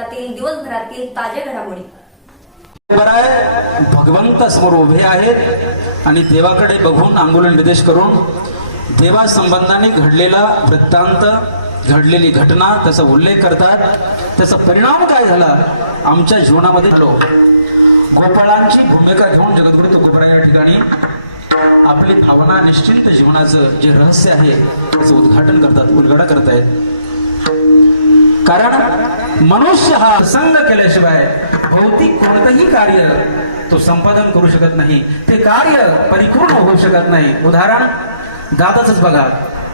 परिसरातील दिवसभरातील ताज्या घडामोडी. भगवंत समोर उभे आहेत आणि देवाकडे बघून अंगुल निर्देश करून देवा संबंधाने घडलेला वृत्तांत, घडलेली घटना त्याचा उल्लेख करतात. त्याचा परिणाम काय झाला आमच्या जीवनामध्ये. गोपाळांची भूमिका घेऊन जगद्गुरु तुकोबरा या ठिकाणी आपली भावना निश्चिंत जीवनाचं जे रहस्य आहे त्याचं उद्घाटन करतात, उलगडा करतायत. कारण मनुष्य हा संग केल्याशिवाय भौतिक कोणतंही कार्य तो संपादन करू शकत नाही, ते कार्य परिपूर्ण होऊ शकत नाही. उदाहरण दादाच बघा.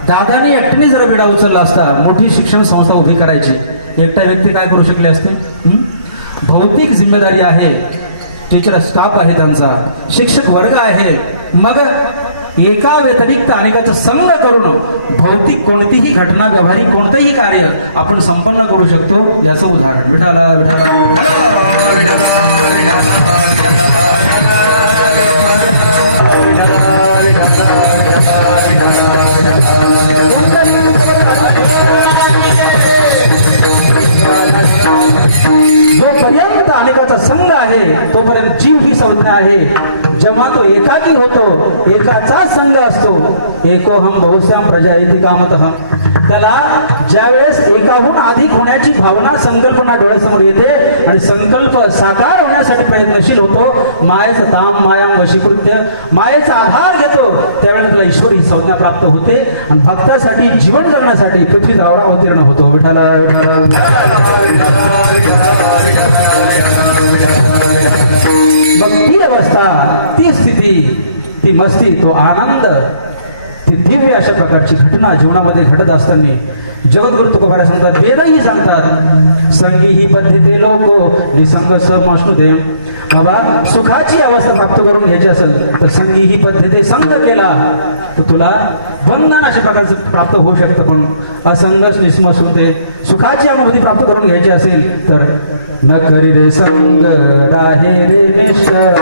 दादाने एकट्याने जर विडा उचलला असता, मोठी शिक्षण संस्था उभी करायची, एकटा व्यक्ती काय करू शकले असते. भौतिक जिम्मेदारी आहे, टीचर स्टाफ आहे, त्यांचा शिक्षक वर्ग आहे. मग एका व्यतिरिक्त अनेकाचा संग करून भौतिक कोणतीही घटना, व्यावहारिक कोणतेही कार्य आपण संपन्न करू शकतो. याचं उदाहरण विठाला जोपर्यंत अनेकाचा संघ आहे तोपर्यंत जीव ही संज्ञा आहे. जेव्हा तो एकाकी होतो, एकाचा संघ असतो, एकोहम बहुश्याम प्रजा इति कामतः, त्याला ज्यावेळेस एकाहून अधिक होण्याची भावना, संकल्पना डोळ्यासमोर येते आणि संकल्प साकार होण्यासाठी प्रयत्नशील होतो, मायेचं ताम मायाम वशीकृत्य, मायेचा आधार घेतो, त्यावेळेला त्याला ईश्वरी संज्ञा प्राप्त होते आणि भक्तासाठी, जीवन जगण्यासाठी पृथ्वी तलावर अवतीर्ण होतो. विठाला मग ती अवस्था, ती स्थिती, ती मस्ती, तो आनंद, ती दिव्य अशा प्रकारची घटना जीवनामध्ये घडत असताना जगद्गुरु तुकोबरा सांगतात, वेदही सांगतात, संगी ही पद्धती लोको निसंग समश्नुते. बाबा, सुखाची अवस्था प्राप्त करून घ्यायची असेल तर संगी ही पद्धती संग केला तर तुला बंधन अशा प्रकारचं प्राप्त होऊ शकतं. पण असंगच निस्मस होते. सुखाची अनुभूती प्राप्त करून घ्यायची असेल तर न करी रे संग राहे रे निश्चल.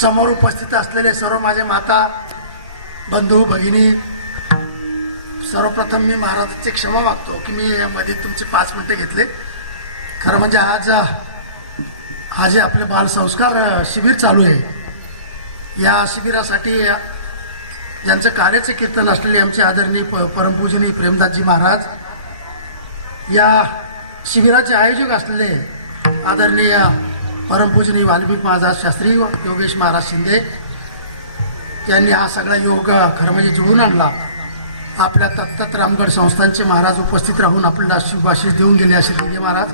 समोर उपस्थित असलेले सर्व माझे माता, बंधू, भगिनी, सर्वप्रथम मी महाराजांची क्षमा मागतो की मी मध्ये तुमचे 5 मिनिटं घेतले. खरं म्हणजे आज हे आपले बालसंस्कार शिबिर चालू आहे. या शिबिरासाठी ज्यांचं कार्याचे कीर्तन असलेले आमचे आदरणीय परमपूजनीय प्रेमदासजी महाराज, या शिबिराचे आयोजक असलेले आदरणीय परमपूजनीय वाल्मिक महाराज शास्त्री योगेश महाराज शिंदे यांनी हा सगळा योग खरं म्हणजे जुळून आणला. आपल्या तत्त रामगड संस्थांचे महाराज उपस्थित राहून आपल्याला शुभाशीष देऊन गेले असे दिघे महाराज.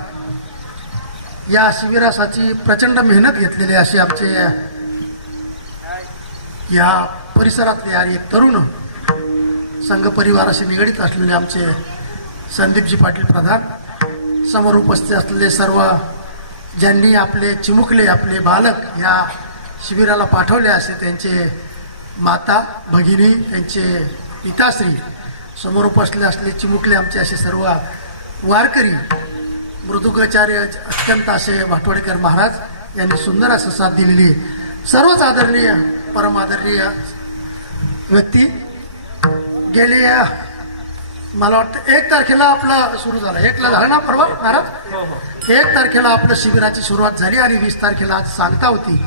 या शिबिरासाठी प्रचंड मेहनत घेतलेली असे आमचे या परिसरातले आणि एक तरुण संघ परिवाराशी निगडीत असलेले आमचे संदीपजी पाटील प्रधान, समोर उपस्थित असलेले सर्व ज्यांनी आपले चिमुकले आपले बालक या शिबिराला पाठवले असे त्यांचे माता भगिनी, त्यांचे पिताश्री, समोर उपस्थित असलेले चिमुकले आमचे असे सर्व वारकरी, मृदुगाचार्य अत्यंत असे भाटवडेकर महाराज यांनी सुंदर असं साथ दिलेली सर्वच आदरणीय परम आदरणीय व्यक्ती. गेले मला वाटतं 1 तारखेला आपलं सुरू झालं, 1ला झालं ना परवा महाराज? 1 तारखेला आपलं शिबिराची सुरुवात झाली आणि 20 तारखेला आज सांगता होती.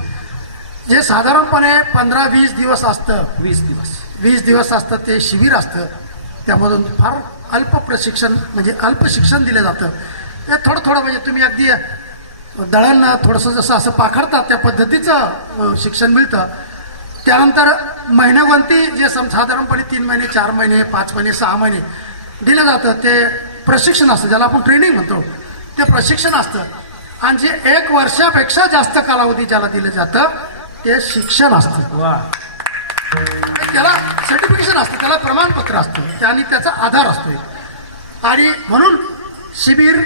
जे साधारणपणे 15-20 दिवस असतं, 20 दिवस असतं ते शिबिर असतं. त्यामधून फार अल्प प्रशिक्षण म्हणजे अल्प शिक्षण दिलं जातं. ते थोडं म्हणजे तुम्ही अगदी दळण थोडंसं जसं असं पाखडतात त्या पद्धतीचं शिक्षण मिळतं. त्यानंतर महिन्यागंती जे साधारणपणे 3 महिने 4 महिने 5 महिने 6 महिने दिलं जातं ते प्रशिक्षण असतं, ज्याला आपण ट्रेनिंग म्हणतो. ते प्रशिक्षण असतं. आणि जे 1 वर्षापेक्षा जास्त कालावधी ज्याला दिलं जातं ते शिक्षण असतं. त्याला सर्टिफिकेशन असतं, त्याला प्रमाणपत्र असतं आणि त्याचा आधार असतो. आणि म्हणून शिबिर,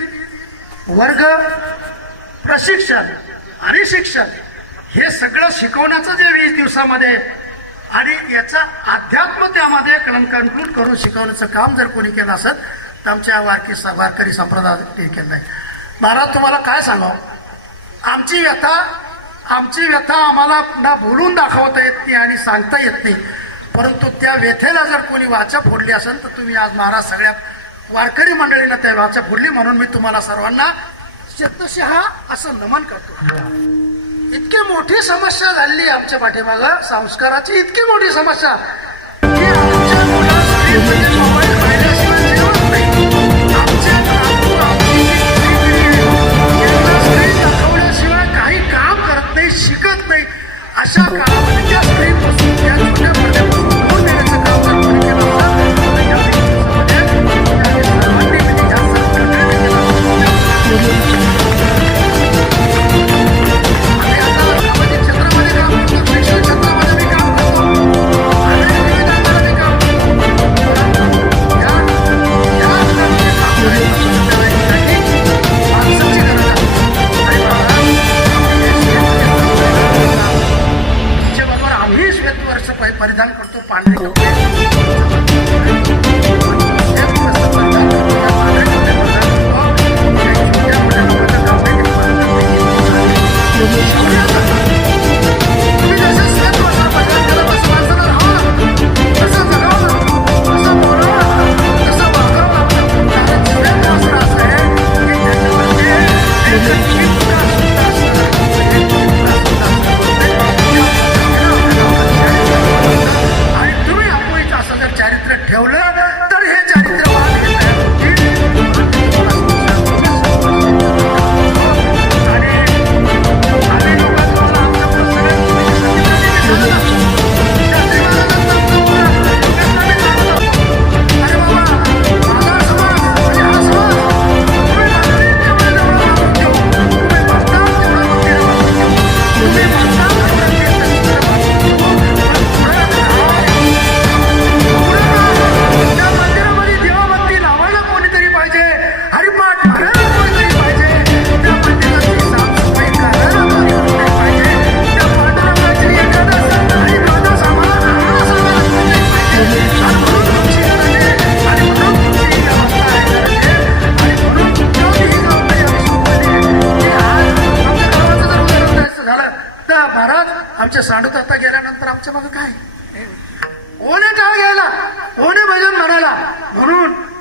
वर्ग, प्रशिक्षण आणि शिक्षण हे सगळं शिकवण्याचं जे 20 दिवसामध्ये आणि याचा अध्यात्म त्यामध्ये कलंकांकून करून शिकवण्याचं काम जर कोणी केलं असेल तर आमच्या वारकरी संप्रदायाने केलं आहे. महाराज तुम्हाला काय सांगावं, आमची व्यथा आम्हाला ना बोलून दाखवता येत नाही आणि सांगता येत नाही. परंतु त्या व्यथेला जर कोणी वाचा फोडली असेल तर तुम्ही आज महाराज सगळ्यात वारकरी मंडळीनं त्या वाचा फोडली. म्हणून मी तुम्हाला सर्वांना शतशः असं नमन करतो. इतकी मोठी समस्या झाली आमच्या पाठीमागं, संस्काराची इतकी मोठी समस्या की आमच्या मुलांसाठी म्हणजे मोबाईल पाहिल्याशिवाय जेवत नाही. आमच्या स्क्रीन दाखवल्याशिवाय काही काम करत नाही, शिकत नाही. अशा काळामध्ये त्या स्क्रीनपासून त्या छोट्या पडद्यापासून दूर नेण्याचं काम जर कोणी केलं असेल तर या दिवसामध्ये सर्वांनी म्हणजे जास्त प्रकारे केलं. क्षेत्रामध्ये काम करतो, शिक्षण क्षेत्रामध्ये मी काम करतो आणि विविध मी काम करतो.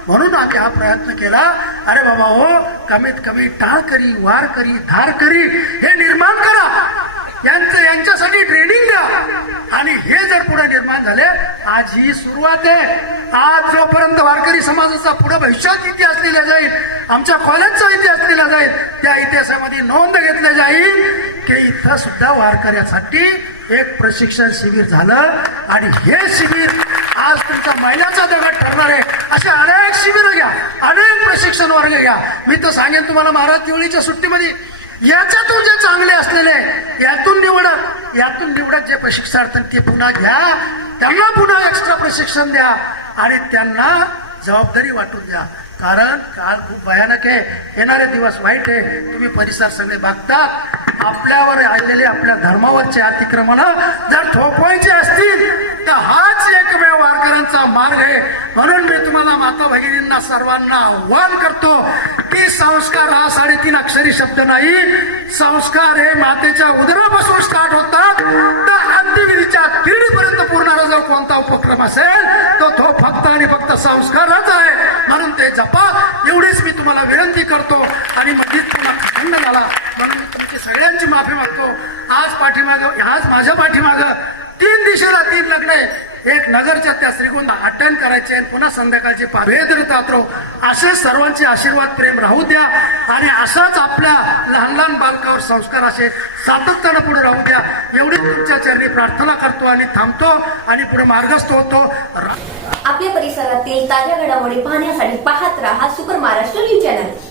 म्हणून आम्ही हा प्रयत्न केला. अरे बाबा हो, कमीत कमी टाळ करी, वार करी, धार करी हे निर्माण करा, यांच्यासाठी ट्रेनिंग द्या. आणि हे जर पुढे निर्माण झाले, आज ही सुरुवात आहे. आज जोपर्यंत वारकरी समाजाचा पुढे भविष्यात इतिहास लिहिला जाईल, आमच्या कॉलेजचा इतिहास लिहिला जाईल, त्या इतिहासामध्ये नोंद घेतली जाईल की इथं सुद्धा वारकऱ्यासाठी एक प्रशिक्षण शिबिर झालं. आणि हे शिबिर आज तुमचा महिन्याचा दगड ठरणार आहे. असे अनेक शिबिर घ्या, अनेक प्रशिक्षण वर्ग घ्या. मी तर सांगेन तुम्हाला, महाराज दिवाळीच्या सुट्टीमध्ये याच्यातून जे चांगले असलेले यातून निवडत जे प्रशिक्षणार्थी ते पुन्हा घ्या, त्यांना पुन्हा एक्स्ट्रा प्रशिक्षण द्या आणि त्यांना जबाबदारी वाटून द्या. कारण काळ खूप भयानक आहे, येणारे दिवस वाईट आहे. तुम्ही परिसर सगळे बघतात. आपल्यावर आलेले आपल्या धर्मावरचे अतिक्रमण जर थोपवायचे असतील तर हाच एकमेव वारकऱ्यांचा मार्ग आहे. म्हणून मी तुम्हाला माता भगिनींना सर्वांना आव्हान करतो की संस्कार हा 3.5 अक्षरी शब्द नाही. संस्कार हे मातेच्या उदरापासून स्टार्ट होतात तर अंत्यविधीच्या पिढीपर्यंत पुरणारा जर कोणता उपक्रम असेल तर तो फक्त आणि फक्त संस्कारच आहे. म्हणून ते जपा, एवढीच मी तुम्हाला विनंती करतो. आणि मध्येच पुन्हा खंड झाला म्हणून मी तुमची सगळ्यांची माफी मागतो. आज माझ्या पाठीमागं 3 दिशेला 3 लग्ने, एक नगरच्या त्या श्रीगोंद अटेंड करायचे आणि पुन्हा संध्याकाळचे भेदरतात्रो. असे सर्वांचे आशीर्वाद प्रेम राहू द्या आणि असाच आपल्या लहान लहान बालकावर संस्कार असे सातत्यानं पुढे राहू द्या. एवढी तुमच्या चरणी प्रार्थना करतो आणि थांबतो आणि पुढे मार्गस्थ होतो. आपल्या परिसरातील ताज्या घडामोडी पाहण्यासाठी पाहत राहा सुपर महाराष्ट्र न्यूज चॅनल.